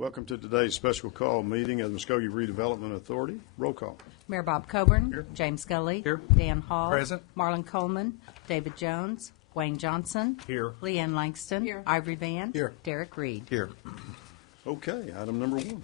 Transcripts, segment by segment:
Welcome to today's special call meeting of the Muskogee Redevelopment Authority. Roll call. Mayor Bob Coburn. Here. James Scully. Here. Dan Hall. Present. Marlon Coleman. David Jones. Wayne Johnson. Here. Leanne Langston. Here. Ivory Van. Here. Derek Reed. Here. Okay, item number 1.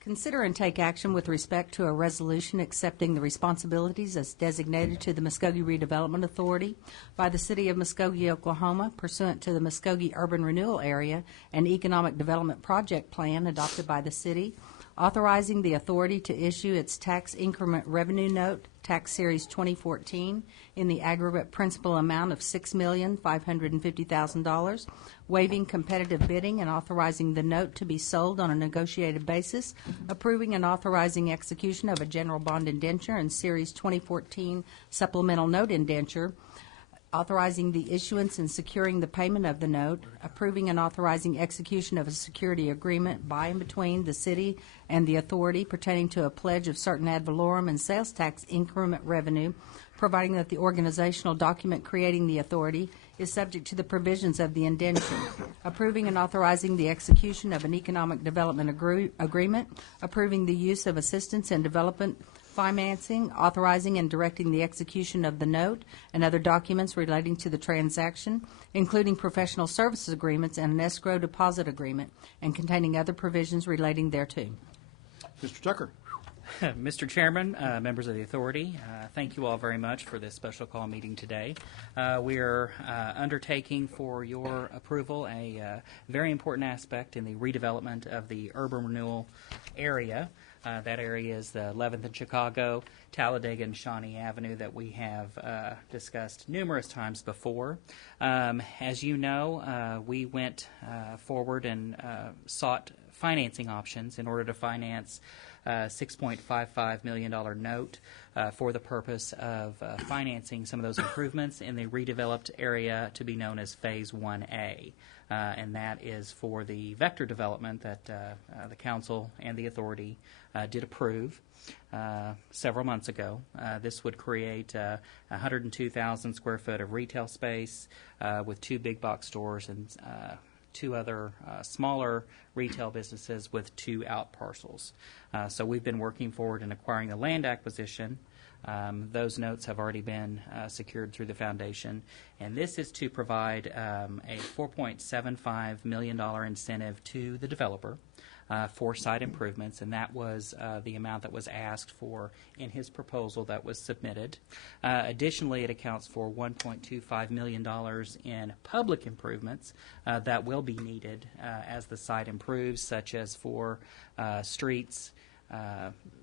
Consider and take action with respect to a resolution accepting the responsibilities as designated to the Muskogee Redevelopment Authority by the City of Muskogee, Oklahoma, pursuant to the Muskogee Urban Renewal Area and Economic Development Project Plan adopted by the city, authorizing the authority to issue its tax increment revenue note, Tax Series 2014, in the aggregate principal amount of $6,550,000, waiving competitive bidding and authorizing the note to be sold on a negotiated basis, approving and authorizing execution of a general bond indenture and Series 2014 supplemental note indenture, authorizing the issuance and securing the payment of the note, approving and authorizing execution of a security agreement by and between the city and the authority pertaining to a pledge of certain ad valorem and sales tax increment revenue, providing that the organizational document creating the authority is subject to the provisions of the indenture, approving and authorizing the execution of an economic development agreement, approving the use of assistance and development financing, authorizing and directing the execution of the note and other documents relating to the transaction, including professional services agreements and an escrow deposit agreement, and containing other provisions relating thereto. Mr. Tucker. Mr. Chairman, members of the authority, thank you all very much for this special call meeting today. We are undertaking for your approval a very important aspect in the redevelopment of the urban renewal area. That area is the 11th and Chicago, Talladega and Shawnee Avenue that we have discussed numerous times before. As you know, we went forward and sought financing options in order to finance $6.55 million note for the purpose of financing some of those improvements in the redeveloped area to be known as Phase 1A. And that is for the vector development that the council and the authority did approve several months ago. This would create 102,000 square foot of retail space with 2 big box stores and 2 other smaller retail businesses with 2 out parcels. So we've been working forward in acquiring the land acquisition. Those notes have already been secured through the foundation, and this is to provide a $4.75 million incentive to the developer for site improvements, and that was the amount that was asked for in his proposal that was submitted. Additionally, it accounts for $1.25 million in public improvements that will be needed as the site improves, such as for streets,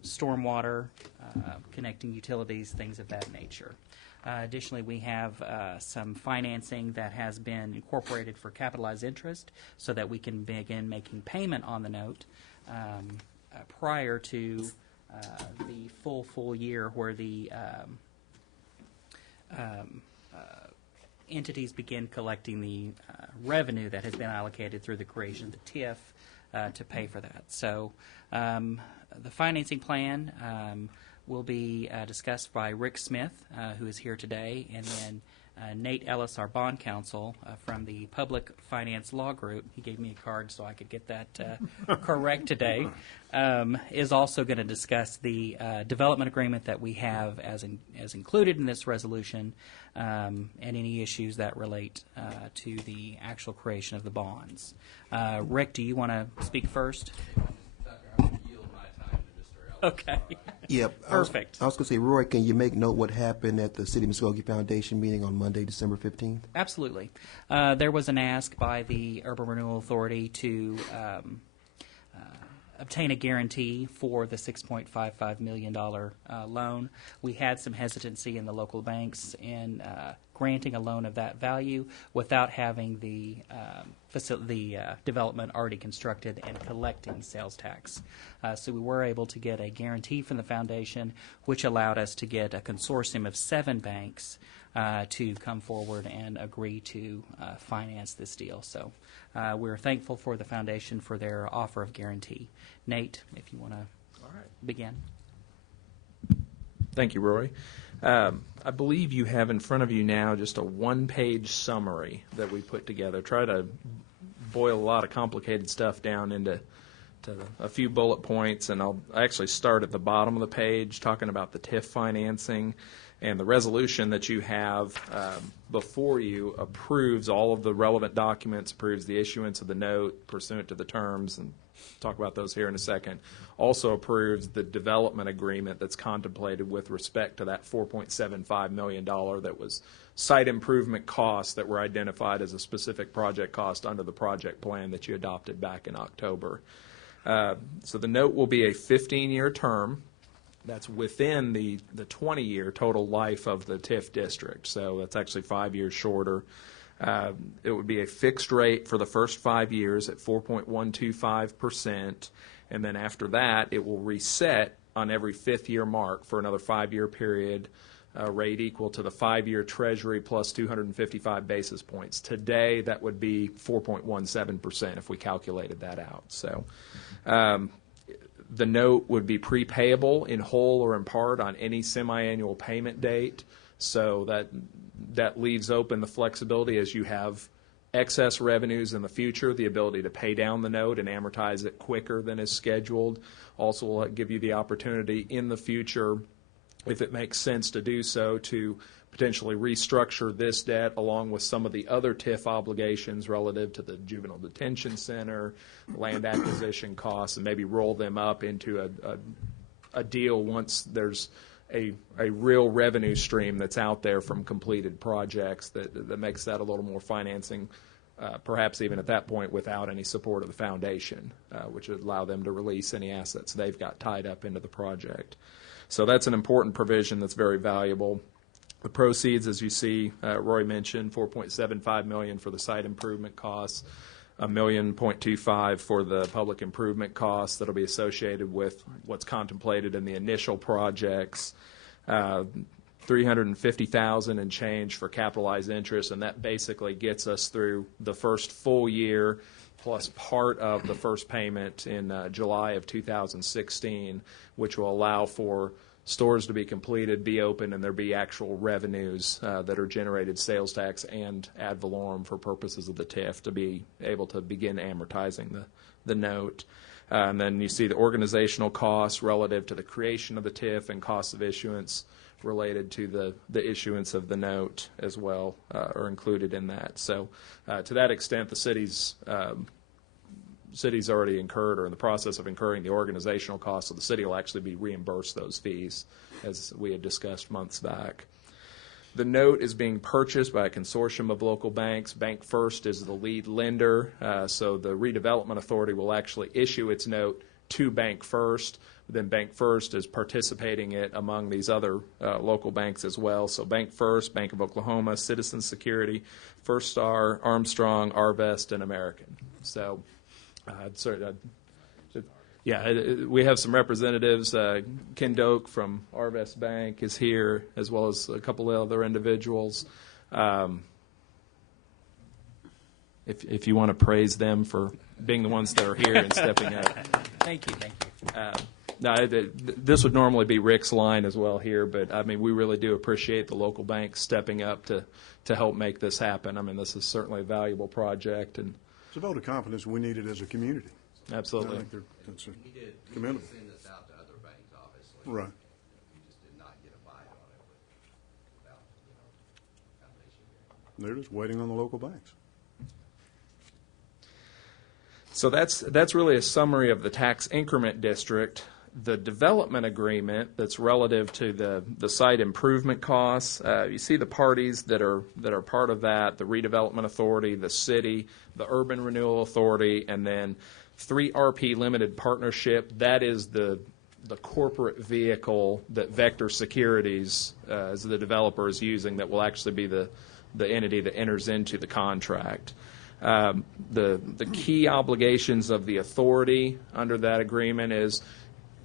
stormwater, connecting utilities, things of that nature. Additionally, we have some financing that has been incorporated for capitalized interest so that we can begin making payment on the note prior to the full year where the entities begin collecting the revenue that has been allocated through the creation of the TIF to pay for that. So the financing plan will be discussed by Rick Smith, who is here today, and then Nate Ellis, our bond counsel from the Public Finance Law Group. He gave me a card so I could get that correct today. Is also going to discuss the development agreement that we have as included in this resolution, and any issues that relate to the actual creation of the bonds. Rick, do you want to speak first? Okay. Yep. Perfect. I was going to say, Roy, can you make note what happened at the City Muskogee Foundation meeting on Monday, December 15th? Absolutely. There was an ask by the Urban Renewal Authority to obtain a guarantee for the $6.55 million loan. We had some hesitancy in the local banks in granting a loan of that value without having the development already constructed and collecting sales tax. So we were able to get a guarantee from the foundation, which allowed us to get a consortium of 7 banks to come forward and agree to finance this deal. So we're thankful for the foundation for their offer of guarantee. Nate, if you want to begin. Thank you, Roy. I believe you have in front of you now just a 1-page summary that we put together. Try to boil a lot of complicated stuff down into a few bullet points, and I'll actually start at the bottom of the page talking about the TIF financing. And the resolution that you have before you approves all of the relevant documents, approves the issuance of the note pursuant to the terms, and talk about those here in a second. Also approves the development agreement that's contemplated with respect to that $4.75 million that was site improvement costs that were identified as a specific project cost under the project plan that you adopted back in October. So the note will be a 15-year term. That's within the 20-year total life of the TIF district, so that's actually 5 years shorter. It would be a fixed rate for the first 5 years at 4.125%, and then after that, it will reset on every fifth-year mark for another 5-year period, rate equal to the 5-year Treasury plus 255 basis points. Today, that would be 4.17% if we calculated that out. So. The note would be prepayable in whole or in part on any semi-annual payment date, so that leaves open the flexibility as you have excess revenues in the future, the ability to pay down the note and amortize it quicker than is scheduled. Also will give you the opportunity in the future, if it makes sense to do so, to potentially restructure this debt along with some of the other TIF obligations relative to the juvenile detention center, land acquisition costs, and maybe roll them up into a deal once there's a real revenue stream that's out there from completed projects that makes that a little more financing, perhaps even at that point without any support of the foundation, which would allow them to release any assets they've got tied up into the project. So that's an important provision that's very valuable. The proceeds, as you see, Roy mentioned, $4.75 million for the site improvement costs, $1.25 million for the public improvement costs that'll be associated with what's contemplated in the initial projects, $350,000 and change for capitalized interest, and that basically gets us through the first full year plus part of the first payment in July of 2016, which will allow for stores to be completed, be open, and there be actual revenues that are generated, sales tax and ad valorem for purposes of the TIF, to be able to begin amortizing the note. And then you see the organizational costs relative to the creation of the TIF and costs of issuance related to the issuance of the note as well are included in that. So to that extent, the city's already incurred or in the process of incurring the organizational costs, so the city will actually be reimbursed those fees, as we had discussed months back. The note is being purchased by a consortium of local banks. Bank First is the lead lender, so the Redevelopment Authority will actually issue its note to Bank First. Then Bank First is participating it among these other local banks as well. So Bank First, Bank of Oklahoma, Citizens Security, First Star, Armstrong, Arvest, and American. So we have some representatives. Ken Doak from Arvest Bank is here, as well as a couple of other individuals. If you want to praise them for being the ones that are here and stepping up. Thank you. This would normally be Rick's line as well here, but I mean, we really do appreciate the local banks stepping up to help make this happen. I mean, this is certainly a valuable project, and It's a vote of confidence we needed as a community. absolutely. I think that's He did commendable. send this out to other banks, obviously. Right. We just did not get a buy on it without, foundation guarantee. They're just waiting on the local banks. So that's really a summary of the tax increment district. The development agreement that's relative to the site improvement costs. You see the parties that are part of that: the Redevelopment Authority, the city, the Urban Renewal Authority, and then 3RP Limited Partnership. That is the corporate vehicle that Vector Securities, as the developer, is using, that will actually be the entity that enters into the contract. The key obligations of the authority under that agreement is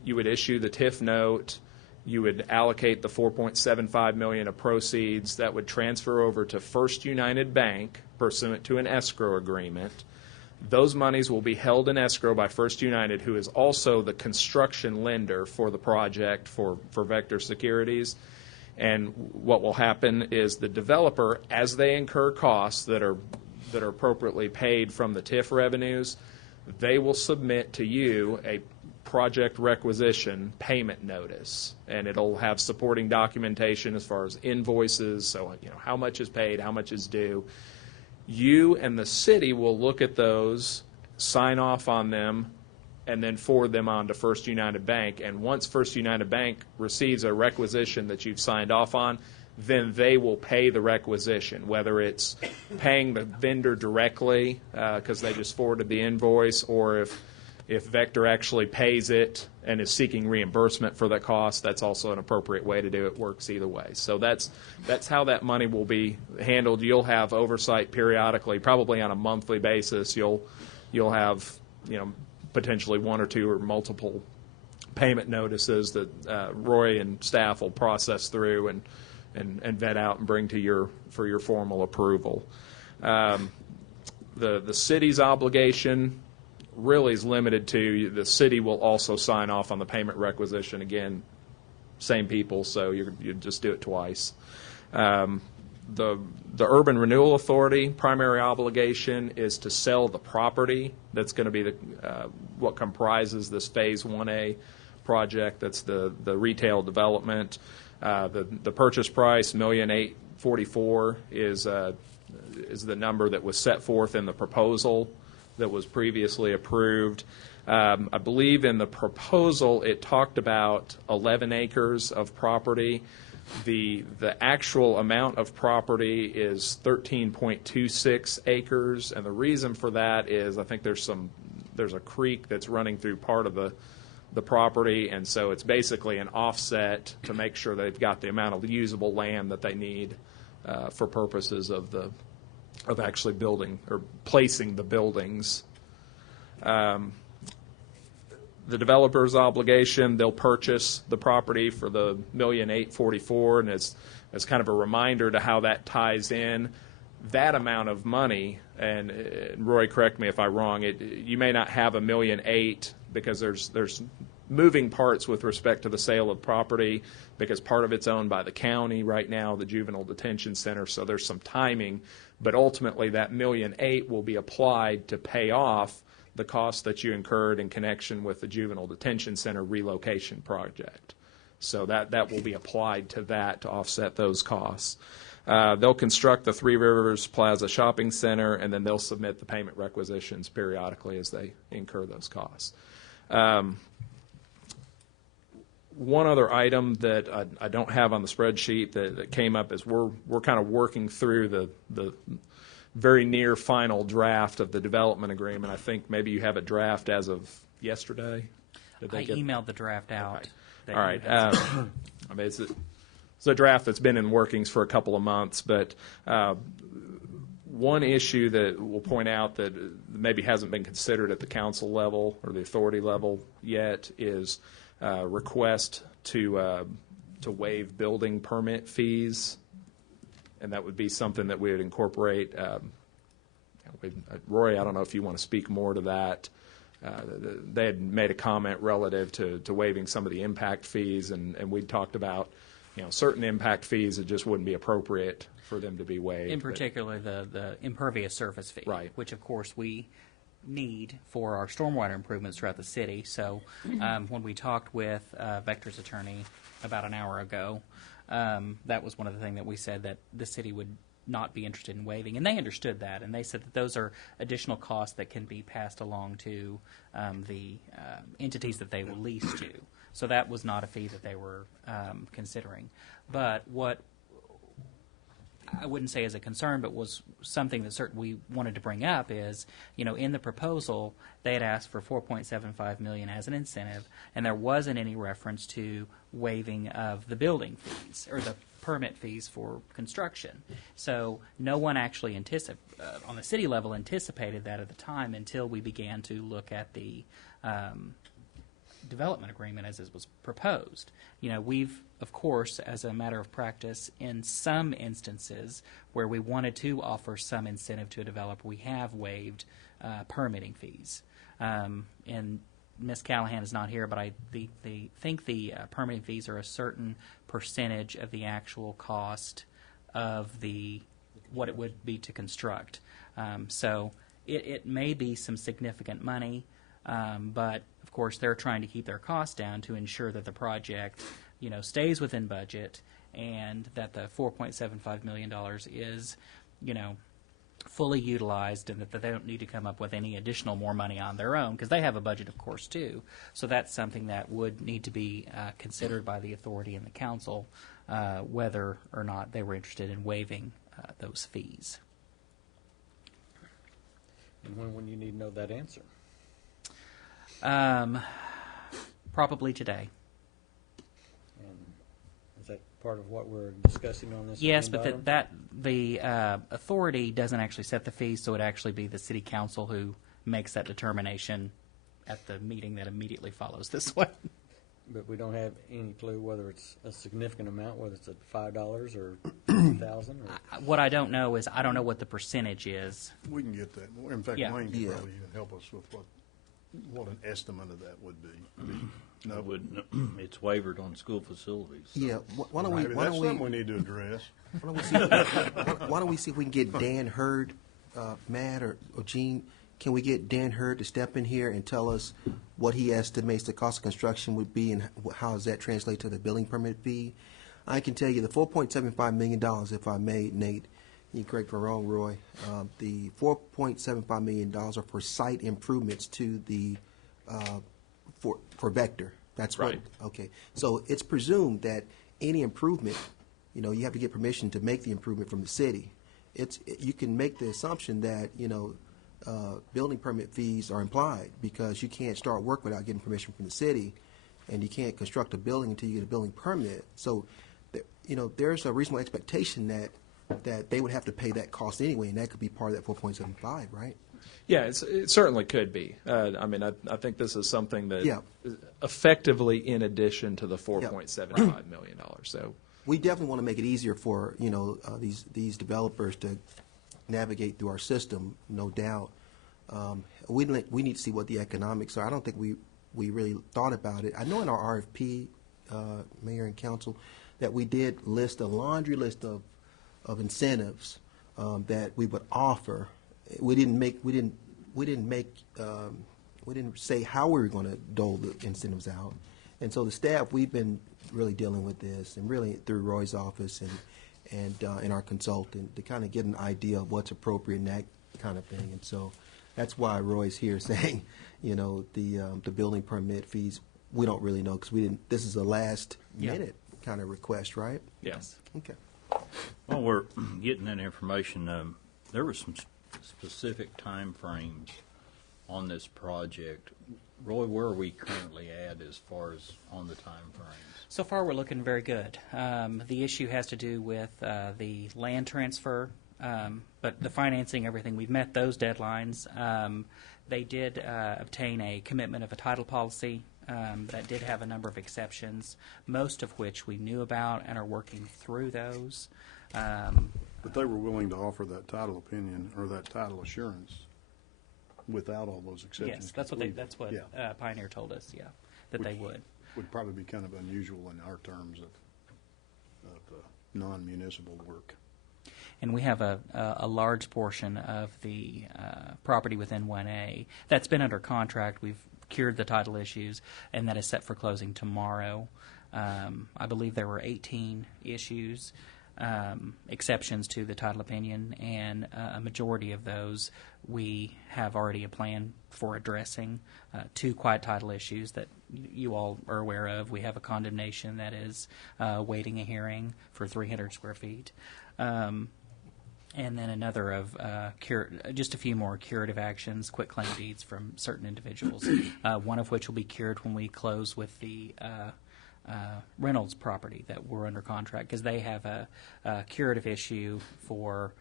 you would issue the TIF note, you would allocate the $4.75 million of proceeds that would transfer over to First United Bank pursuant to an escrow agreement. Those monies will be held in escrow by First United, who is also the construction lender for the project for Vector Securities. And what will happen is the developer, as they incur costs that are that are appropriately paid from the TIF revenues, they will submit to you a project requisition payment notice, and it'll have supporting documentation as far as invoices, so how much is paid, how much is due. You and the city will look at those, sign off on them, and then forward them on to First United Bank. And once First United Bank receives a requisition that you've signed off on, then they will pay the requisition, whether it's paying the vendor directly because they just forwarded the invoice, or if Vector actually pays it and is seeking reimbursement for that cost, that's also an appropriate way to do it. Works either way. So that's how that money will be handled. You'll have oversight periodically, probably on a monthly basis. You'll have potentially one or two or multiple payment notices that Roy and staff will process through and vet out and bring to for your formal approval. The city's obligation really is limited to the city will also sign off on the payment requisition. Again, same people, so you just do it twice. The Urban Renewal Authority primary obligation is to sell the property that's going to be what comprises this Phase 1A project. That's the retail development. The purchase price, $1,844,000, is the number that was set forth in the proposal that was previously approved. I believe in the proposal it talked about 11 acres of property. The actual amount of property is 13.26 acres, and the reason for that is I think there's a creek that's running through part of the property, and so it's basically an offset to make sure they've got the amount of usable land that they need for purposes of actually building or placing the buildings. The developer's obligation, they'll purchase the property for the $1,844,000, and as kind of a reminder to how that ties in, that amount of money, and Roy, correct me if I'm wrong, you may not have $1,800,000 because there's moving parts with respect to the sale of property, because part of it's owned by the county right now, the juvenile detention center, so there's some timing, but ultimately that $1,800,000 will be applied to pay off the costs that you incurred in connection with the juvenile detention center relocation project. So that will be applied to that to offset those costs. They'll construct the Three Rivers Plaza Shopping Center, and then they'll submit the payment requisitions periodically as they incur those costs. One other item that I don't have on the spreadsheet that came up is we're kind of working through the very near final draft of the development agreement. I think maybe you have a draft as of yesterday. I emailed the draft out. Okay. All right. I mean, it's a draft that's been in workings for a couple of months, but one issue that we'll point out that maybe hasn't been considered at the council level or the authority level yet is request to waive building permit fees. And that would be something that we would incorporate. Roy, I don't know if you want to speak more to that. They had made a comment relative to waiving some of the impact fees, and we talked about certain impact fees that just wouldn't be appropriate for them to be waived. In particular, the impervious surface fee, right, which of course we need for our stormwater improvements throughout the city. So when we talked with Vector's attorney about an hour ago, that was one of the things that we said that the city would not be interested in waiving, and they understood that, and they said that those are additional costs that can be passed along to the entities that they will lease to. So that was not a fee that they were considering. But what I wouldn't say as a concern, but was something that certainly we wanted to bring up is, in the proposal, they had asked for $4.75 million as an incentive, and there wasn't any reference to waiving of the building fees or the permit fees for construction. So no one actually on the city level anticipated that at the time until we began to look at the development agreement as it was proposed. We've, of course, as a matter of practice, in some instances where we wanted to offer some incentive to a developer, we have waived permitting fees. And Ms. Callahan is not here, but I think the permitting fees are a certain percentage of the actual cost of what it would be to construct. So it may be some significant money, but of course they're trying to keep their costs down to ensure that the project, stays within budget and that the $4.75 million is, fully utilized, and that they don't need to come up with any additional more money on their own, because they have a budget, of course, too. So that's something that would need to be considered by the authority and the council, whether or not they were interested in waiving those fees. And when you need to know that answer? Probably today. And is that part of what we're discussing on this? Yes, agenda item? but the authority doesn't actually set the fees, so it would actually be the city council who makes that determination at the meeting that immediately follows this one. But we don't have any clue whether it's a significant amount, whether it's at $5 or $50,000 or... What I don't know is I don't know what the percentage is. We can get that. In fact, Yeah. Wayne can Yeah. probably even help us with what an estimate of that would be. I wouldn't. It's wavered on school facilities. so. Yeah, why don't we, Maybe why that's don't something we, we need to address. why don't we see if we can get Dan Hurd, Matt or Gene, can we get Dan Hurd to step in here and tell us what he estimates the cost of construction would be and how does that translate to the building permit fee? I can tell you the $4.75 million, if I may, Nate, you can correct me if I'm wrong, Roy, the $4.75 million are for site improvements to the, for Vector. That's what, Right. okay. So it's presumed that any improvement, you have to get permission to make the improvement from the city. You can make the assumption that, building permit fees are implied because you can't start work without getting permission from the city, and you can't construct a building until you get a building permit. So, there's a reasonable expectation that they would have to pay that cost anyway, and that could be part of that 4.75, right? Yeah, it certainly could be. I think this is something that Yeah. is effectively in addition to the $4.75 million. So We definitely want to make it easier for these developers to navigate through our system, no doubt. We need to see what the economics are. I don't think we really thought about it. I know in our RFP, Mayor and Council, that we did list a laundry list of incentives that we would offer. We didn't say how we were going to dole the incentives out. And so the staff, we've been really dealing with this, and really through Roy's office and our consultant, to kind of get an idea of what's appropriate and that kind of thing. And so that's why Roy's here saying, the building permit fees, we don't really know because this is a last minute kind of request, right? yes. Okay. While we're getting that information, there were some specific time frames on this project. Roy, where are we currently at as far as on the time frames? So far, we're looking very good. The issue has to do with the land transfer, but the financing, everything, we've met those deadlines. They did obtain a commitment of a title policy that did have a number of exceptions, most of which we knew about and are working through those. But they were willing to offer that title opinion or that title assurance without all those exceptions. Yes, that's what Yeah. Pioneer told us, that they would. Would probably be kind of unusual in our terms of non-municipal work. And we have a large portion of the property within 1A that's been under contract. We've cured the title issues, and that is set for closing tomorrow. I believe there were 18 issues, exceptions to the title opinion, and a majority of those we have already a plan for addressing. 2 quiet title issues that you all are aware of. We have a condemnation that is waiting a hearing for 300 square feet. And then another of just a few more curative actions, quitclaim deeds from certain individuals, one of which will be cured when we close with the Reynolds property that we're under contract, because they have a curative issue for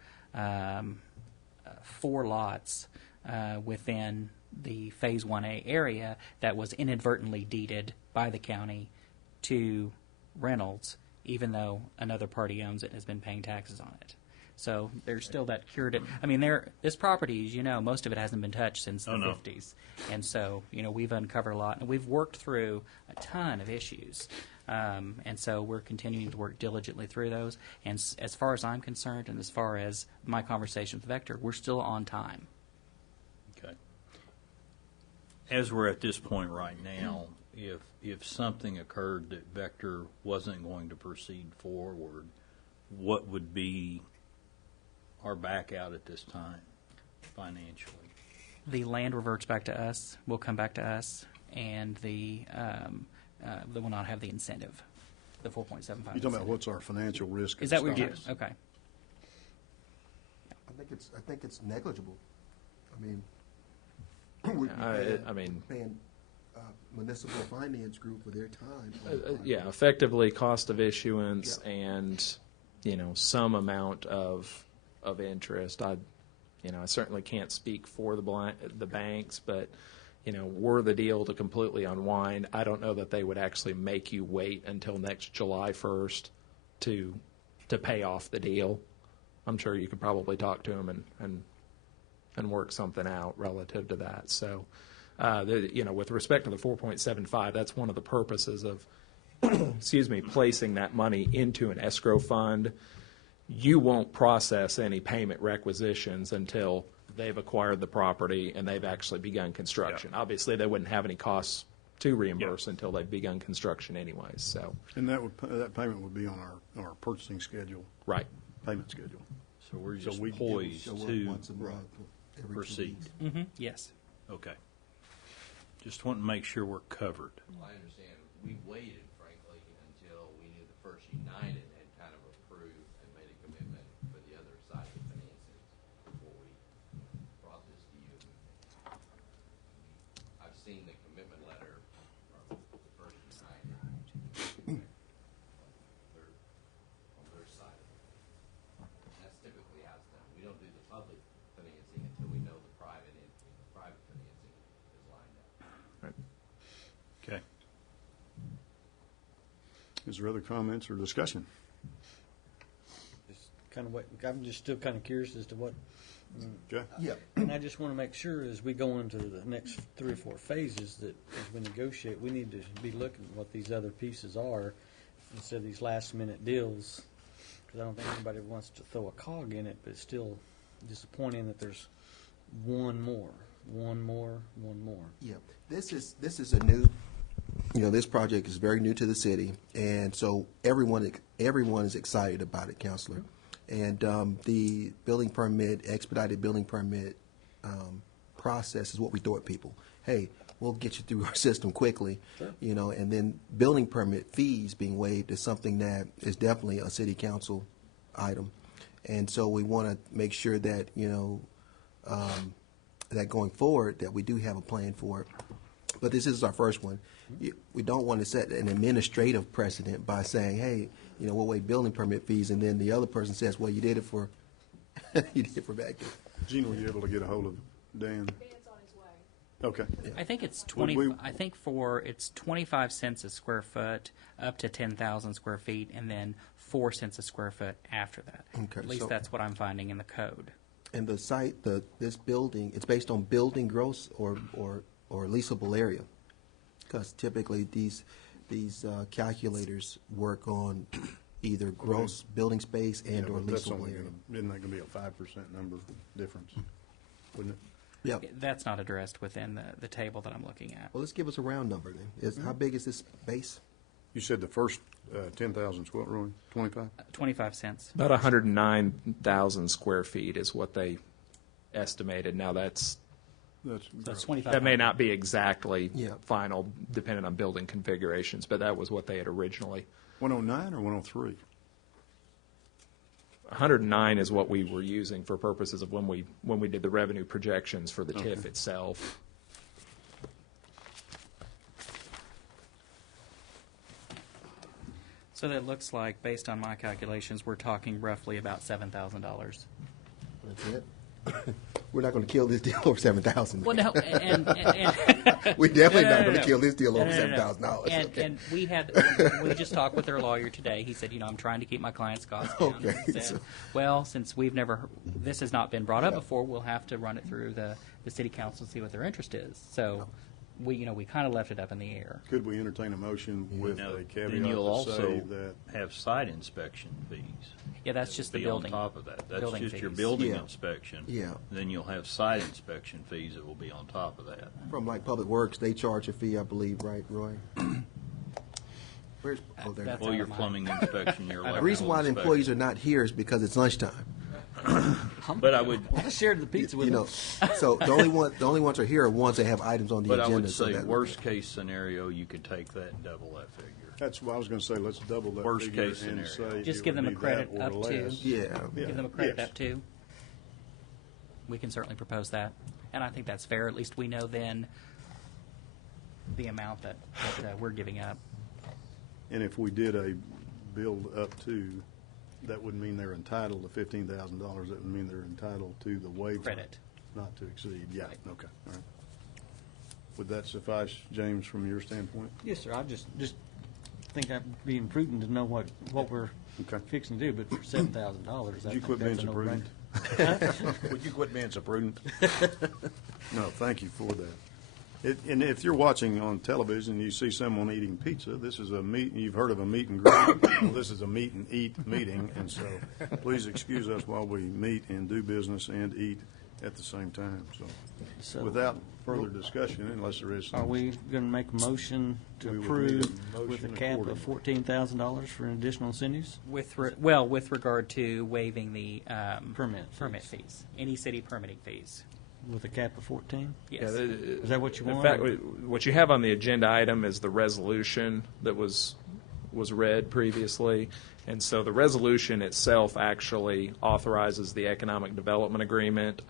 4 lots within the Phase 1A area that was inadvertently deeded by the county to Reynolds, even though another party owns it and has been paying taxes on it. So there's still that curative. I mean, this property, as you know, most of it hasn't been touched since the 50s, and so we've uncovered a lot, and we've worked through a ton of issues, and so we're continuing to work diligently through those. And as far as I'm concerned, and as far as my conversation with Vector, we're still on time. Okay. As we're at this point right now, if something occurred that Vector wasn't going to proceed forward, what would be our back out at this time financially? The land reverts back to us, will come back to us, and they will not have the incentive, the 4.75. You're talking about what's our financial risk? Is that what you're doing? Okay. I think it's negligible. I mean, we're paying municipal finance group for their time. Yeah, effectively cost of issuance and, some amount of interest. I certainly can't speak for the banks, but, were the deal to completely unwind, I don't know that they would actually make you wait until next July 1st to pay off the deal. I'm sure you could probably talk to them and work something out relative to that. So, with respect to the 4.75, that's one of the purposes of, placing that money into an escrow fund. You won't process any payment requisitions until they've acquired the property and they've actually begun construction. Yeah. Obviously, they wouldn't have any costs to reimburse until they've begun construction anyways. So, and that payment would be on our purchasing schedule, right? Payment schedule. So we're just poised to proceed. Mm-hmm. Yes. Okay. Just want to make sure we're covered. Well, I understand. We waited, frankly, until we knew the First United had kind of approved and made a commitment for the other side of the financing before we brought this to you. I've seen the commitment letter from the First United on their side of it. And that's typically how it's done. We don't do the public financing until we know the private financing is lined up. Okay. Is there other comments or discussion? Just kind of I'm just still kind of curious as to what. Okay. Yeah. And I just want to make sure as we go into the next 3 or 4 phases that as we negotiate, we need to be looking at what these other pieces are instead of these last minute deals. Because I don't think anybody wants to throw a cog in it, but it's still disappointing that there's one more. Yeah, this is a new. This project is very new to the city, and so everyone is excited about it, Councilor. And the expedited building permit process is what we throw at people. Hey, we'll get you through our system quickly, and then building permit fees being waived is something that is definitely a city council item. And so we want to make sure that, that going forward that we do have a plan for it. But this is our first one. We don't want to set an administrative precedent by saying, hey, we'll waive building permit fees, and then the other person says, well, you did it for back there. Gene, were you able to get a hold of Dan? Dan's on his way. Okay. Yeah. I think it's 20. I think it's 25 cents a square foot up to 10,000 square feet, and then 4 cents a square foot after that. Okay, At least that's what I'm finding in the code. And the site, this building, it's based on building gross or leasable area, because typically these calculators work on either gross building space and or leasable area. Isn't that going to be a 5% number difference? Wouldn't it? Yeah. That's not addressed within the table that I'm looking at. Well, let's give us a round number then. How big is this base? You said the first 10,000 square, Roy? 25? 25 cents. About 109,000 square feet is what they estimated. Now that's 25. that may not be exactly Yeah. final, depending on building configurations, but that was what they had originally. 109 or 103? 109 is what we were using for purposes of when we did the revenue projections for the TIF itself. So that looks like, based on my calculations, we're talking roughly about $7,000. That's it? We're not going to kill this deal over $7,000. Well, no, and We're definitely not No, going to no. kill this deal over No, no, no, no. $7,000. And we just talked with their lawyer today. He said, I'm trying to keep my clients' costs down. Okay, He said, so- well, since this has not been brought up before, we'll have to run it through the city council and see what their interest is. So we kind of left it up in the air. Could we entertain a motion with No, a caveat then you'll to also say that? have site inspection fees. Yeah, that's just the Be building. on top of that. That's building just your fees. building Yeah. inspection. Yeah. Then you'll have site inspection fees that will be on top of that. From like Public Works, they charge a fee, I believe, right, Roy? Where's, oh, there. That's Well, out your of mine. plumbing inspection, your The The reason why the electrical employees are not here is because it's lunchtime. inspection. But I would, I shared the pizza with You them. know, so the only ones are here are ones that have items on the but I agenda. would so say that- worst case scenario, you could take that and double that figure. That's what I was going to say, let's double that Worst figure case and scenario. say Just it give would them a be credit that or up to. less. Yeah. Yeah. Give them a credit Yes. up to. We can certainly propose that, and I think that's fair. At least we know then the amount that we're giving up. And if we did a build up to, that would mean they're entitled to $15,000. That would mean they're entitled to the waiver. Credit. Not to exceed, yeah, Right. okay, all right. Would that suffice, James, from your standpoint? Yes, sir. I just think I'd be imprudent to know what we're Okay. fixing to do, but for $7,000, Would you quit being so prudent? Would you quit being so prudent? No, thank you for that. And if you're watching on television, and you see someone eating pizza, this is a meet, you've heard of a meet and greet. Well, this is a meet and eat meeting, and so please excuse us while we meet and do business and eat at the same time, so. So Without further discussion, unless there is. are we going to make a motion to We would approve need a motion with a cap of $14,000 for additional incentives? With regard to waiving the Permit fees, any city permitting fees. With a cap of 14? Yes. Is that what you In want? fact, what you have on the agenda item is the resolution that was read previously. And so the resolution itself actually authorizes the economic development agreement.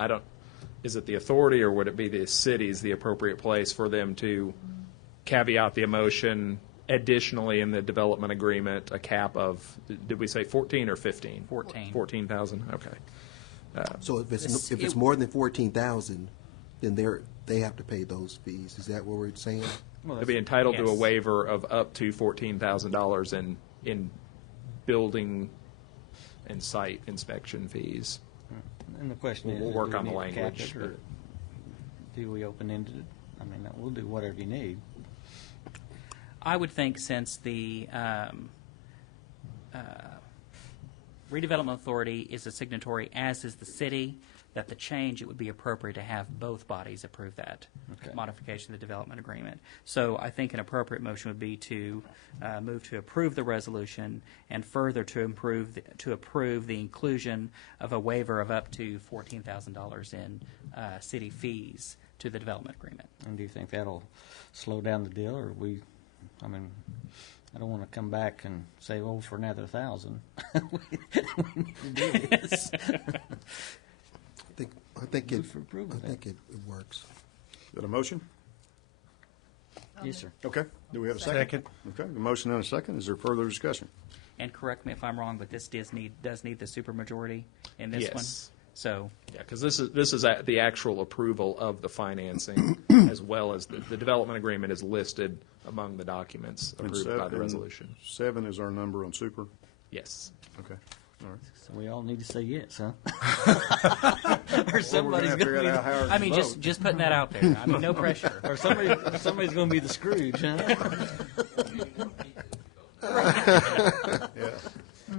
Is it the authority or would it be the city's the appropriate place for them to caveat the emotion additionally in the development agreement, a cap of, did we say 14 or 15? 14. 14,000, okay. So if This- it's it- more than 14,000, then they have to pay those fees. Is that what we're saying? Well, They'll be entitled to a Yes. waiver of up to $14,000 in building and site inspection fees. and the question is, We'll do work we on the need to cap language, it, or do we open-ended it? I mean, we'll do whatever you need. I would think since the Redevelopment Authority is a signatory, as is the city, that the change, it would be appropriate to have both bodies approve that Okay. modification of the development agreement. So I think an appropriate motion would be to move to approve the resolution and further to approve the inclusion of a waiver of up to $14,000 in city fees to the development agreement. And do you think that'll slow down the deal, or I mean, I don't want to come back and say, oh, for another 1,000. We need to do this. I think Move for approval, then. it works. Is that a motion? Yes, sir. Okay. Do we have a second? Okay, the motion and a second. Is there further discussion? And correct me if I'm wrong, but this does need the supermajority in this one? Yes. So, Yeah, because this is the actual approval of the financing as well as the development agreement is listed among the documents And approved by the and resolution. 7 is our number on super? Yes. Okay, all right. So we all need to say yes, huh? Or Well, somebody's we're gonna going figure out to how Howard I mean, can just vote. just putting that out there. I mean, no pressure. be, or somebody's going to be the Scrooge, huh? Yeah.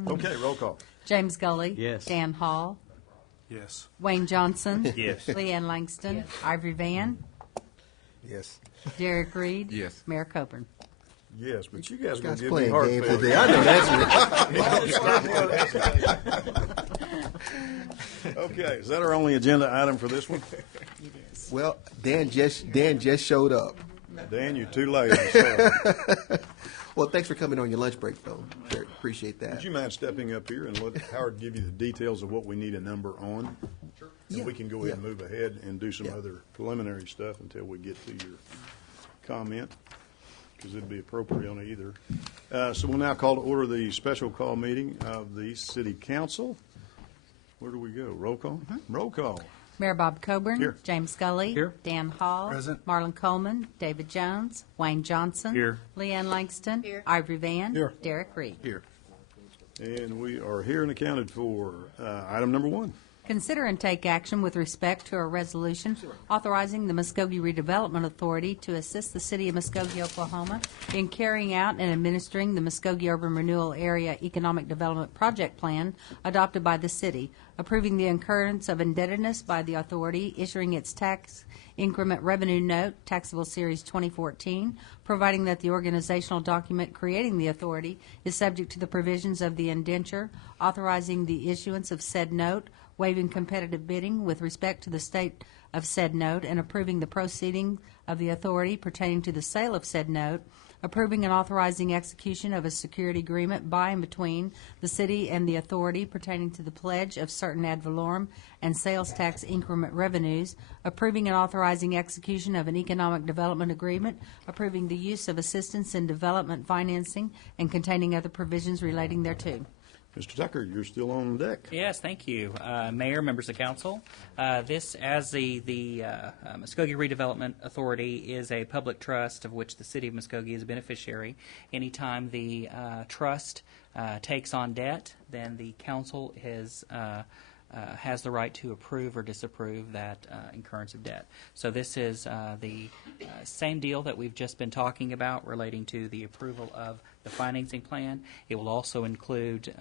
Okay, roll call. James Gully. Yes. Dan Hall. Yes. Wayne Johnson. Yes. Leanne Langston. Ivory Van. Yes. Derek Reed. Yes. Mayor Coburn. Yes, but you guys are going Guys to give me playing heart games failure. today. I know that's Okay, is that our only agenda item for this one? Well, Dan just showed up. Dan, you're too late. I'm sorry. Well, thanks for coming on your lunch break, though. Very appreciate that. Would you mind stepping up here and let Howard give you the details of what we need a number on? Sure. And Yeah, we can go ahead and yeah. move ahead and do some Yeah. other preliminary stuff until we get to your comment, because it'd be appropriate on either. So we'll now call to order the special call meeting of the City Council. Where do we go? Roll call? Roll call. Mayor Bob Coburn. Here. James Scully. Here. Dan Hall. Present. Marlon Coleman. David Jones. Wayne Johnson. Here. Leanne Langston. Here. Ivory Van. Here. Derek Reed. Here. And we are here and accounted for. Item number 1. Consider and take action with respect to a resolution authorizing the Muskogee Redevelopment Authority to assist the City of Muskogee, Oklahoma in carrying out and administering the Muskogee Urban Renewal Area Economic Development Project Plan adopted by the city, approving the incurrence of indebtedness by the authority, issuing its tax increment revenue note, taxable series 2014, providing that the organizational document creating the authority is subject to the provisions of the indenture, authorizing the issuance of said note, waiving competitive bidding with respect to the state of said note, and approving the proceeding of the authority pertaining to the sale of said note, approving and authorizing execution of a security agreement by and between the city and the authority pertaining to the pledge of certain ad valorem and sales tax increment revenues, approving and authorizing execution of an economic development agreement, approving the use of assistance in development financing, and containing other provisions relating thereto. Mr. Tucker, you're still on deck. Yes, thank you. Mayor, members of council, this, as the Muskogee Redevelopment Authority, is a public trust of which the City of Muskogee is a beneficiary. Anytime the trust takes on debt, then the council has the right to approve or disapprove that incurrence of debt. So this is the same deal that we've just been talking about relating to the approval of the financing plan. It will also include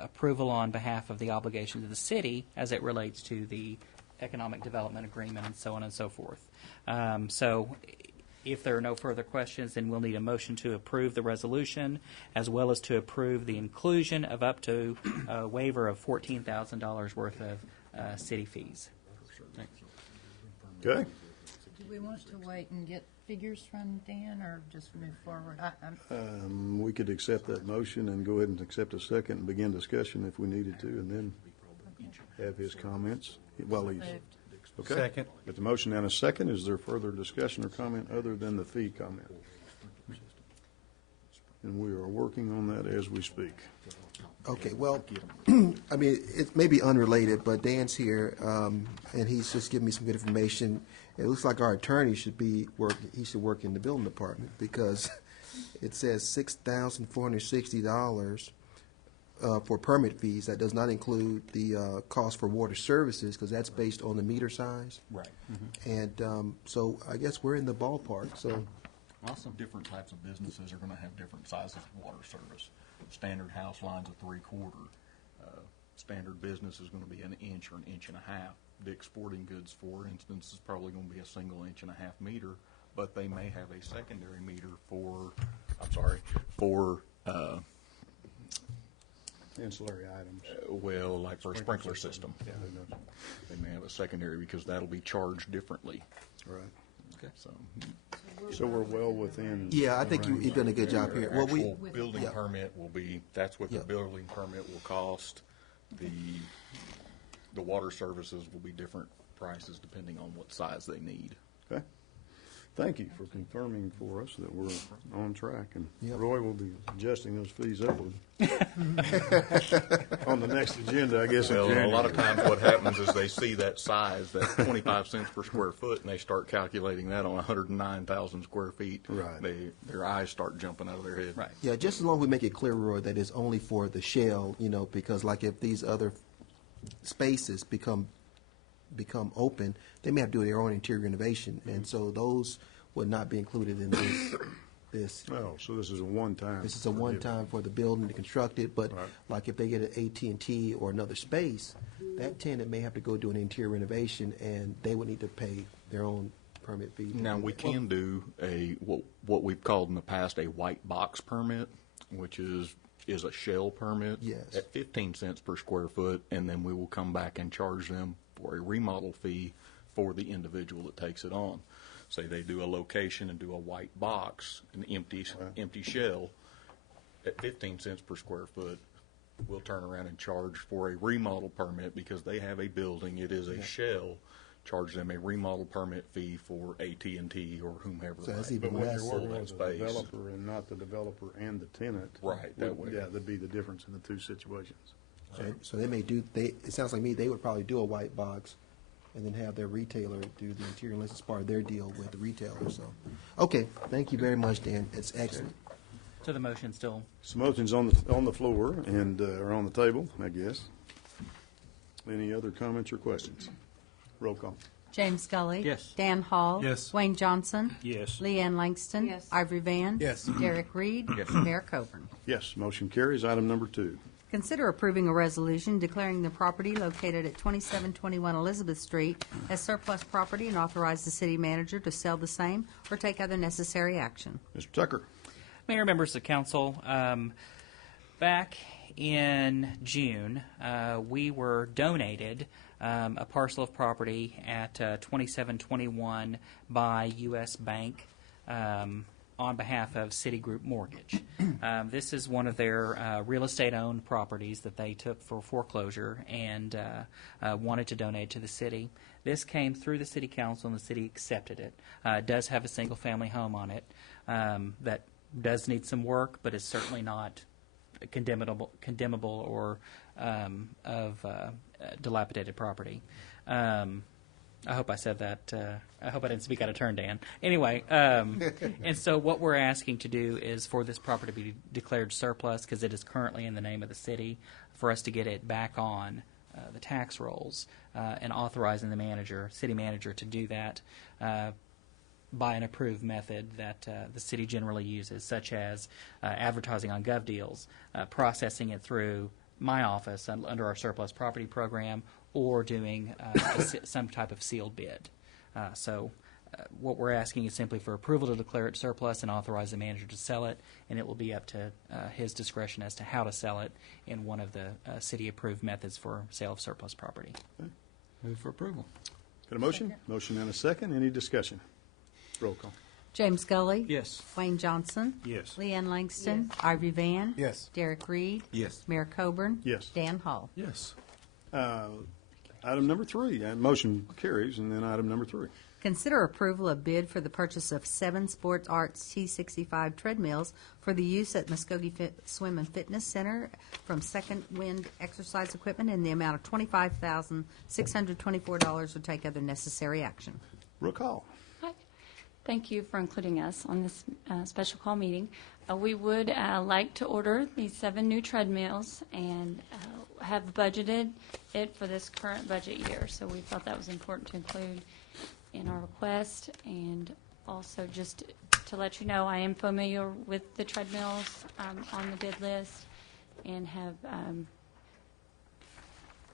approval on behalf of the obligations of the city as it relates to the economic development agreement and so on and so forth. So if there are no further questions, then we'll need a motion to approve the resolution as well as to approve the inclusion of up to a waiver of $14,000 worth of city fees. Okay. Do we want to wait and get figures from Dan, or just move forward? We could accept that motion and go ahead and accept a second and begin discussion if we needed to, and then have his comments while he's. Okay. Second. Got the motion and a second. Is there further discussion or comment other than the fee comment? And we are working on that as we speak. Okay, well, I mean, it may be unrelated, but Dan's here, and he's just giving me some good information. It looks like our attorney should he should work in the building department, because it says $6,460 for permit fees. That does not include the cost for water services, because that's based on the meter size. Right. And so I guess we're in the ballpark, so. Also, different types of businesses are going to have different sizes of water service. Standard house line's a 3/4. Standard business is going to be an inch or an inch and a half. Dick's Sporting Goods, for instance, is probably going to be a single inch and a half meter, but they may have a secondary meter for Ancillary items. like for a sprinkler system. Yeah, who knows? They may have a secondary because that'll be charged differently. Right. Okay. So we're well within. Yeah, I think you've done a good job here. Well, Actual building yeah. permit will be, that's what the Yeah. building permit will cost. The water services will be different prices depending on what size they need. Okay. Thank you for confirming for us that we're on track, and Yep. Roy will be adjusting those fees upward on the next agenda, I guess. in Well, a January. lot of times what happens is they see that size, that 25 cents per square foot, and they start calculating that on 109,000 square feet. Right. Their eyes start jumping out of their head. Right. Yeah, just as long as we make it clear, Roy, that it's only for the shell, because like if these other spaces become open, they may have to do their own interior renovation, and so those would not be included in this. Oh, so this is a one-time. This is a one-time for the building to construct it, but Right. like if they get an AT&T or another space, that tenant may have to go do an interior renovation, and they would need to pay their own permit fee. Now, we can do what we've called in the past a white box permit, which is a shell permit. Yes. At 15 cents per square foot, and then we will come back and charge them for a remodel fee for the individual that takes it on. Say they do a location and do a white box, an empty shell, at 15 cents per square foot, we'll turn around and charge for a remodel permit because they have a building, it is a shell, charge them a remodel permit fee for AT&T or whomever. So that's might even But when less. you're pull working that with the space. developer and not the developer and the tenant. Right, that way. Yeah, that'd be the difference in the two situations. So they may do. It sounds like me. They would probably do a white box, and then have their retailer do the interior unless it's part of their deal with the retailer, so. Okay, thank you very much, Dan. It's excellent. So the motion still, So motion's on the floor and, or on the table, I guess. Any other comments or questions? Roll call. James Scully. Yes. Dan Hall. Yes. Wayne Johnson. Yes. Leanne Langston. Yes. Ivory Van. Yes. Derek Reed. Yes. Mayor Coburn. Yes, motion carries. Item number 2. Consider approving a resolution declaring the property located at 2721 Elizabeth Street as surplus property and authorize the city manager to sell the same or take other necessary action. Mr. Tucker. Mayor, members of council, back in June, we were donated a parcel of property at 2721 by U.S. Bank on behalf of Citigroup Mortgage. This is one of their real estate-owned properties that they took for foreclosure and wanted to donate to the city. This came through the city council, and the city accepted it. It does have a single-family home on it that does need some work, but is certainly not condemnable or of dilapidated property. I hope I said that. I hope I didn't speak out of turn, Dan. Anyway, and so what we're asking to do is for this property to be declared surplus because it is currently in the name of the city, for us to get it back on the tax rolls and authorizing the city manager, to do that by an approved method that the city generally uses, such as advertising on GovDeals, processing it through my office under our surplus property program, or doing some type of sealed bid. So what we're asking is simply for approval to declare it surplus and authorize the manager to sell it, and it will be up to his discretion as to how to sell it in one of the city-approved methods for sale of surplus property. Okay. Move for approval. Got a motion? Motion and a second. Any discussion? Roll call. James Scully. Yes. Wayne Johnson. Yes. Leanne Langston. Ivory Van. Yes. Derek Reed. Yes. Mayor Coburn. Yes. Dan Hall. Yes. Item number 3. Motion carries, and then item number 3. Consider approval of bid for the purchase of 7 Sports Arts T65 treadmills for the use at Muskogee Swim and Fitness Center from Second Wind Exercise Equipment in the amount of $25,624, or take other necessary action. Roll call. Hi. Thank you for including us on this special call meeting. We would like to order these 7 new treadmills and have budgeted it for this current budget year. So we felt that was important to include in our request. And also just to let you know, I am familiar with the treadmills on the bid list and have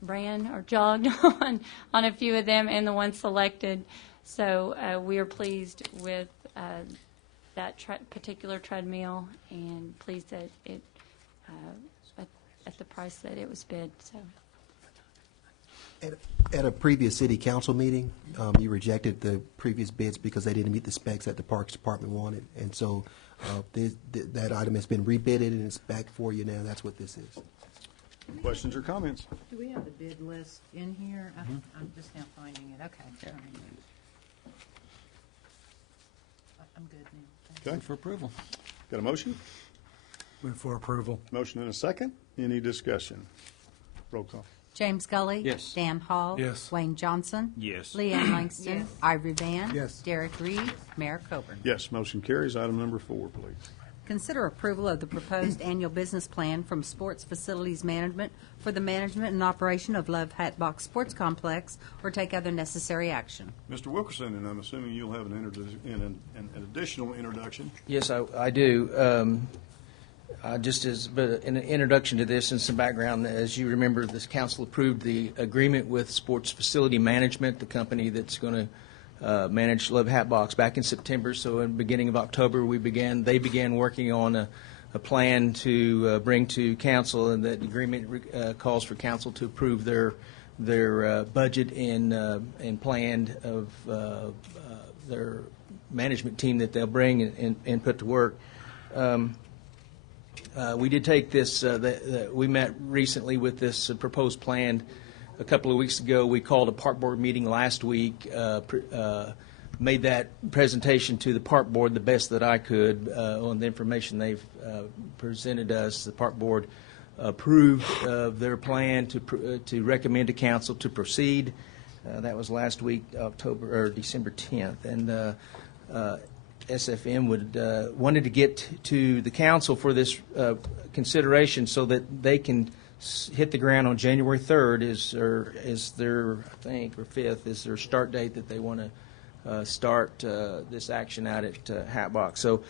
ran or jogged on a few of them and the ones selected. So we are pleased with that particular treadmill and pleased that it at the price that it was bid. So. At a previous city council meeting, you rejected the previous bids because they didn't meet the specs that the Parks Department wanted. And so that item has been rebidded and it's back for you now. That's what this is. Questions or comments? Do we have the bid list in here? I'm just now finding it. Okay. I'm good now. Okay. For approval. Got a motion? Move for approval. Motion and a second. Any discussion? Roll call. James Scully. Yes. Dan Hall. Yes. Wayne Johnson. Yes. Leanne Langston. Yes. Ivory Van. Yes. Derek Reed. Mayor Coburn. Yes, motion carries. Item number 4, please. Consider approval of the proposed annual business plan from Sports Facilities Management for the management and operation of Love Hatbox Sports Complex, or take other necessary action. Mr. Wilkerson, and I'm assuming you'll have an additional introduction. Yes, I do. Just as an introduction to this and some background, as you remember, this council approved the agreement with Sports Facility Management, the company that's going to manage Love Hatbox, back in September. So in the beginning of October, they began working on a plan to bring to council, and that agreement calls for council to approve their budget and plan of their management team that they'll bring and put to work. We did take this, we met recently with this proposed plan a couple of weeks ago. We called a park board meeting last week, made that presentation to the park board the best that I could on the information they've presented us. The park board approved of their plan to recommend to council to proceed. That was last week, December 10th. And SFM wanted to get to the council for this consideration so that they can hit the ground on January 3rd is their, I think, or 5th is their start date that they want to start this action out at Hatbox. So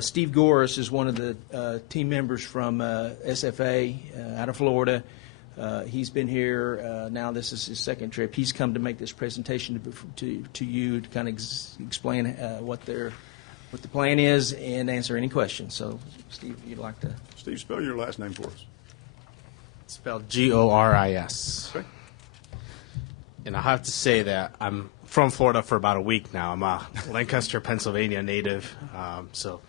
Steve Goris is one of the team members from SFA out of Florida. He's been here, now this is his second trip. He's come to make this presentation to you to kind of explain what the plan is and answer any questions. So, Steve, if you'd like to. Steve, spell your last name for us. It's spelled Goris. Okay. And I have to say that I'm from Florida for about a week now. I'm a Lancaster, Pennsylvania native, so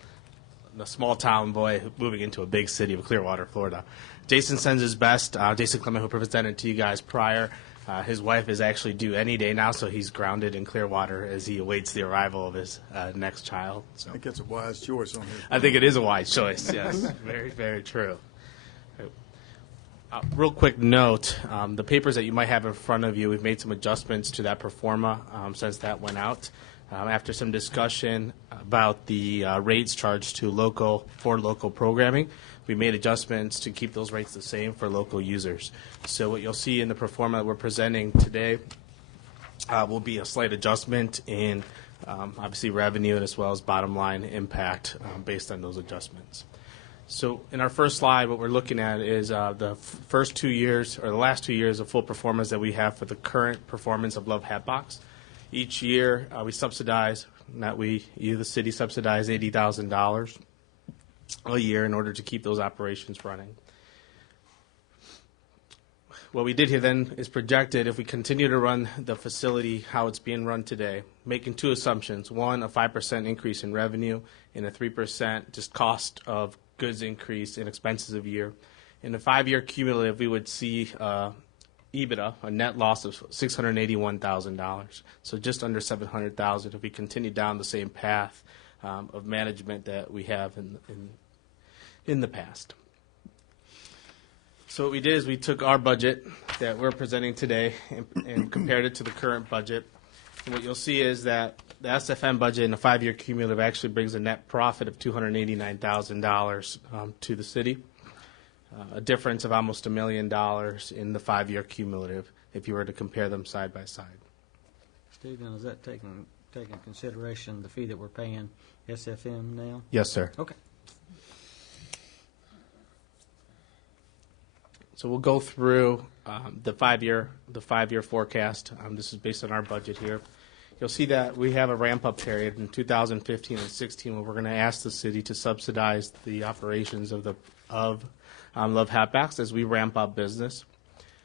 I'm a small town boy moving into a big city of Clearwater, Florida. Jason sends his best. Jason Clement, who presented to you guys prior, his wife is actually due any day now, so he's grounded in Clearwater as he awaits the arrival of his next child. So I think that's a wise choice on his part. I think it is a wise choice, yes. Very, very true. Real quick note, the papers that you might have in front of you, we've made some adjustments to that pro forma since that went out. After some discussion about the rates charged to local programming, we made adjustments to keep those rates the same for local users. So what you'll see in the pro forma that we're presenting today will be a slight adjustment in obviously revenue and as well as bottom line impact based on those adjustments. So in our first slide, what we're looking at is the first 2 years, or the last 2 years of full performance that we have for the current performance of Love Hatbox. Each year, we subsidize, not we, you, the city, subsidize $80,000 a year in order to keep those operations running. What we did here then is projected if we continue to run the facility how it's being run today, making two assumptions. One, a 5% increase in revenue and a 3% just cost of goods increase in expenses of year. In the 5-year cumulative, we would see EBITDA, a net loss of $681,000, so just under $700,000 if we continue down the same path of management that we have in the past. So what we did is we took our budget that we're presenting today and compared it to the current budget. And what you'll see is that the SFM budget in a 5-year cumulative actually brings a net profit of $289,000 to the city, a difference of almost $1 million in the 5-year cumulative if you were to compare them side by side. Steve, now is that taking consideration the fee that we're paying SFM now? Yes, sir. Okay. So we'll go through the 5-year forecast. This is based on our budget here. You'll see that we have a ramp-up period in 2015 and 16 where we're going to ask the city to subsidize the operations of Love Hatbox as we ramp up business.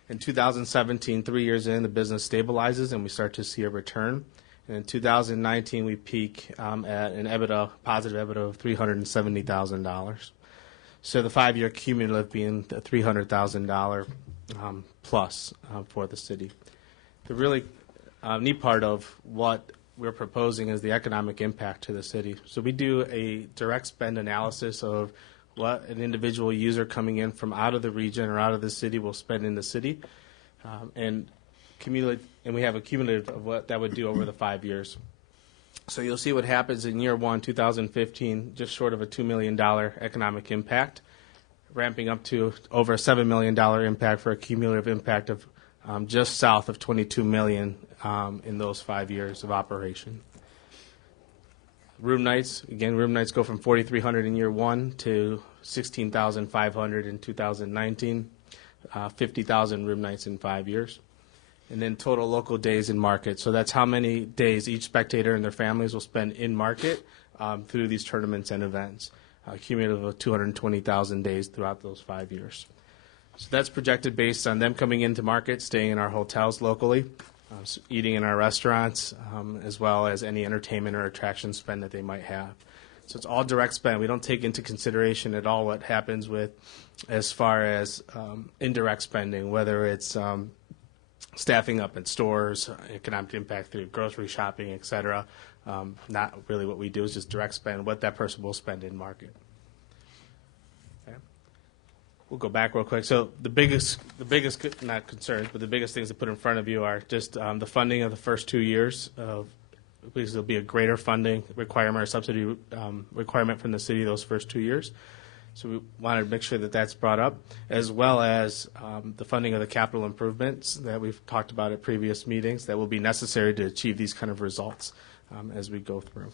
In 2017, 3 years in, the business stabilizes and we start to see a return. And in 2019, we peak at an positive EBITDA of $370,000. So the 5-year cumulative being the $300,000 plus for the city. The really neat part of what we're proposing is the economic impact to the city. So we do a direct spend analysis of what an individual user coming in from out of the region or out of the city will spend in the city, and we have a cumulative of what that would do over the 5 years. So you'll see what happens in year one, 2015, just short of a $2 million economic impact, ramping up to over a $7 million impact for a cumulative impact of just south of $22 million in those 5 years of operation. Room nights go from 4,300 in year one to 16,500 in 2019, 50,000 room nights in 5 years. And then total local days in market. So that's how many days each spectator and their families will spend in market through these tournaments and events. A cumulative of 220,000 days throughout those 5 years. So that's projected based on them coming into market, staying in our hotels locally, eating in our restaurants, as well as any entertainment or attraction spend that they might have. So it's all direct spend. We don't take into consideration at all what happens with as far as indirect spending, whether it's staffing up in stores, economic impact through grocery shopping, et cetera. Not really what we do is just direct spend, what that person will spend in market. Okay. We'll go back real quick. So the biggest, not concerns, but the biggest things to put in front of you are just the funding of the first 2 years of, because there'll be a greater funding requirement or subsidy requirement from the city those first 2 years. So we wanted to make sure that that's brought up, as well as the funding of the capital improvements that we've talked about at previous meetings that will be necessary to achieve these kind of results as we go through.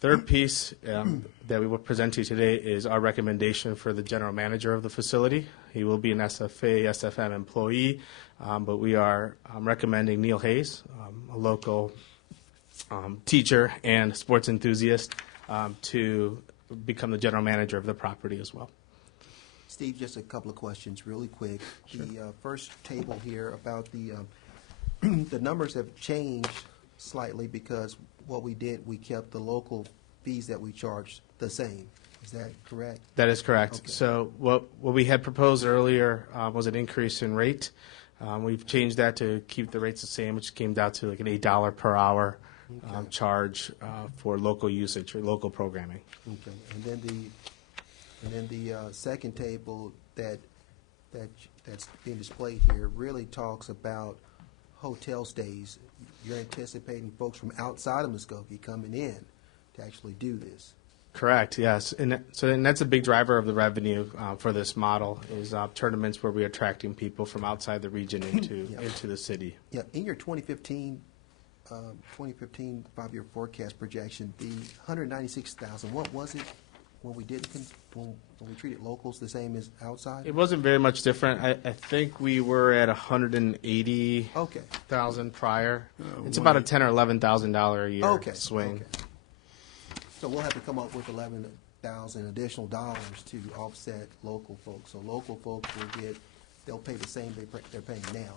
Third piece that we will present to you today is our recommendation for the general manager of the facility. He will be an SFA, SFM employee, but we are recommending Neil Hayes, a local teacher and sports enthusiast, to become the general manager of the property as well. Steve, just a couple of questions really quick. Sure. The first table here about the the numbers have changed slightly because what we did, we kept the local fees that we charged the same. Is that correct? That is correct. Okay. So what we had proposed earlier was an increase in rate. We've changed that to keep the rates the same, which came down to like an $8 per hour charge for local usage or local programming. Okay. And then the second table that's being displayed here really talks about hotel stays. You're anticipating folks from outside of Muskogee coming in to actually do this. Correct, yes. And that's a big driver of the revenue for this model is tournaments where we're attracting people from outside the region into the city. Yeah. In your 2015 5-year forecast projection, the 196,000, what was it when we did when we treated locals the same as outside? It wasn't very much different. I think we were at 180,000 prior. It's about a $10,000 or $11,000 a year swing. Okay. So we'll have to come up with 11,000 additional dollars to offset local folks. So local folks they'll pay the same they're paying now.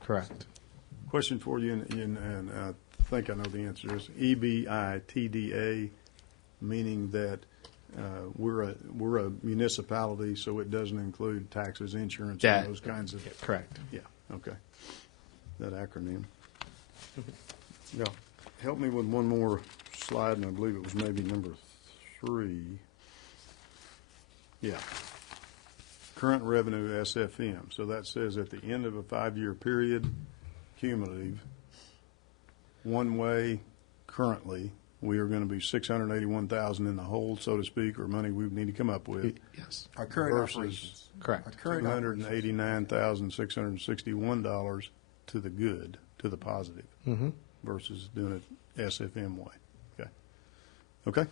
Correct. Question for you, and I think I know the answer is EBITDA, meaning that we're a municipality, so it doesn't include taxes, insurance, and those kinds of. Correct. Yeah. Okay. That acronym. Yeah. Help me with one more slide, and I believe it was maybe number 3. Yeah. Current revenue SFM. So that says at the end of a 5-year period, cumulative, one way currently, we are going to be 681,000 in the hole, so to speak, or money we need to come up with. Yes. Our current operations. Correct. Our current $289,661 to the good, to the positive, versus doing it SFM way. Okay. Okay.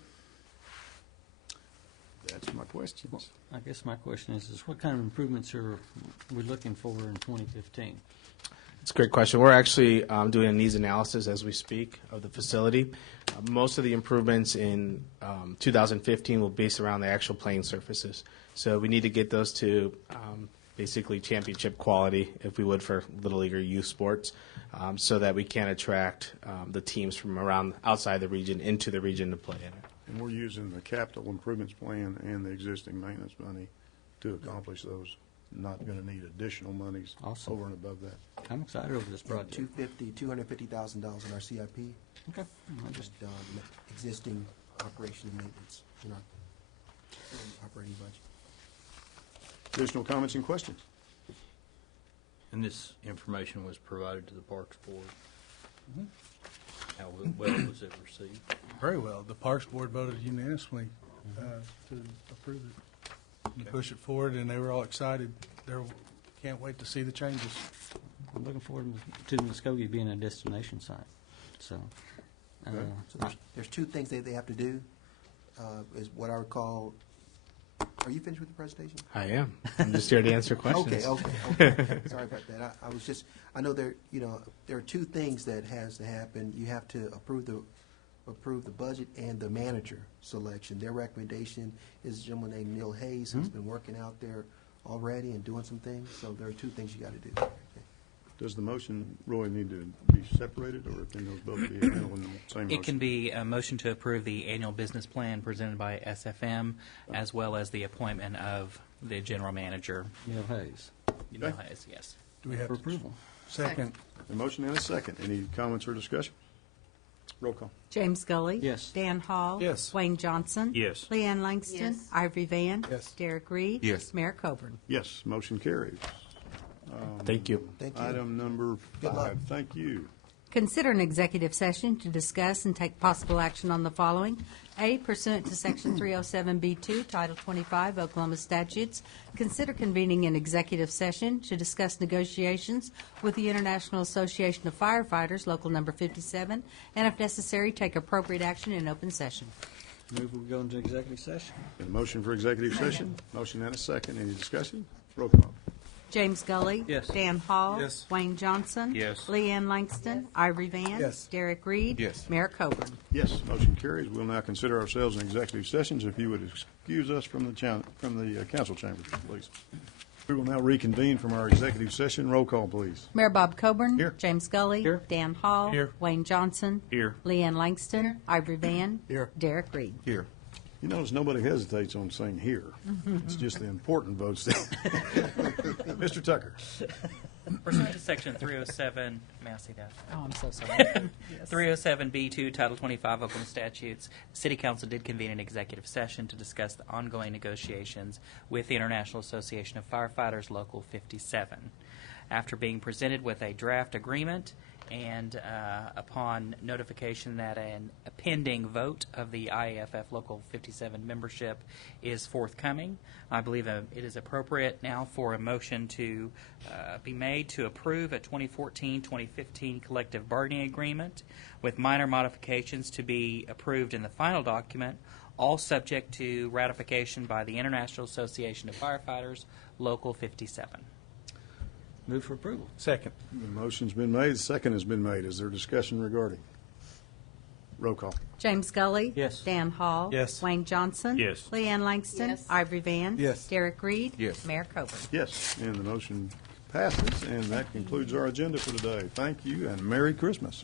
That's my questions. Well, I guess my question is what kind of improvements are we looking for in 2015? It's a great question. We're actually doing a needs analysis as we speak of the facility. Most of the improvements in 2015 will base around the actual playing surfaces. So we need to get those to basically championship quality, if we would, for Little League or youth sports, so that we can attract the teams from around outside the region into the region to play in it. And we're using the capital improvements plan and the existing maintenance money to accomplish those. Not going to need additional monies over and above that. I'm excited over this project. $250,000 in our CIP. Okay. Just existing operation and maintenance in our operating budget. Additional comments and questions? And this information was provided to the Parks Board. How well was it received? Very well. The Parks Board voted unanimously to approve it and push it forward, and they were all excited. They can't wait to see the changes. I'm looking forward to Muskogee being a destination site. So, so there's 2 things that they have to do, is what I recall. Are you finished with the presentation? I am. I'm just here to answer questions. Okay. Sorry about that. I know there are 2 things that has to happen. You have to approve the budget and the manager selection. Their recommendation is a gentleman named Neil Hayes, who's been working out there already and doing some things. So there are 2 things you got to do. Okay. Does the motion, Roy, need to be separated, or can those both be handled in the same motion? It can be a motion to approve the annual business plan presented by SFM, as well as the appointment of the general manager. Neil Hayes. Neil Hayes, yes. Do we have approval? Second. A motion and a second. Any comments or discussion? Roll call. James Gully. Yes. Dan Hall. Yes. Wayne Johnson. Yes. Leanne Langston. Yes. Ivory Van. Yes. Derek Reed. Yes. Mayor Coburn. Yes, motion carries. Thank you. Thank you. Item number Good luck. 5, thank you. Consider an executive session to discuss and take possible action on the following. A, pursuant to Section 307B2, Title 25 Oklahoma statutes, consider convening an executive session to discuss negotiations with the International Association of Firefighters, Local Number 57, and if necessary, take appropriate action in open session. Move we go into executive session. Got a motion for executive session? Motion and a second. Any discussion? Roll call. James Gully. Yes. Dan Hall. Yes. Wayne Johnson. Yes. Leanne Langston. Ivory Van. Yes. Derek Reed. Yes. Mayor Coburn. Yes, motion carries. We'll now consider ourselves in executive sessions. If you would excuse us from the council chambers, please. We will now reconvene from our executive session. Roll call, please. Mayor Bob Coburn. Here. James Gully. Here. Dan Hall. Here. Wayne Johnson. Here. Leanne Langston. Ivory Van. Here. Derek Reed. Here. You notice nobody hesitates on saying here. It's just the important votes. Mr. Tucker. Pursuant to Section 307, may I see that? Oh, I'm so sorry. 307B2, Title 25 Oklahoma statutes, the City Council did convene an executive session to discuss the ongoing negotiations with the International Association of Firefighters, Local 57. After being presented with a draft agreement and upon notification that a pending vote of the IAFF Local 57 membership is forthcoming, I believe it is appropriate now for a motion to be made to approve a 2014-2015 collective bargaining agreement with minor modifications to be approved in the final document, all subject to ratification by the International Association of Firefighters, Local 57. Move for approval. Second. The motion's been made. The second has been made. Is there discussion regarding? Roll call. James Gully. Yes. Dan Hall. Yes. Wayne Johnson. Yes. Leanne Langston. Yes. Ivory Van. Yes. Derek Reed. Yes. Mayor Coburn. Yes, and the motion passes, and that concludes our agenda for today. Thank you, and Merry Christmas.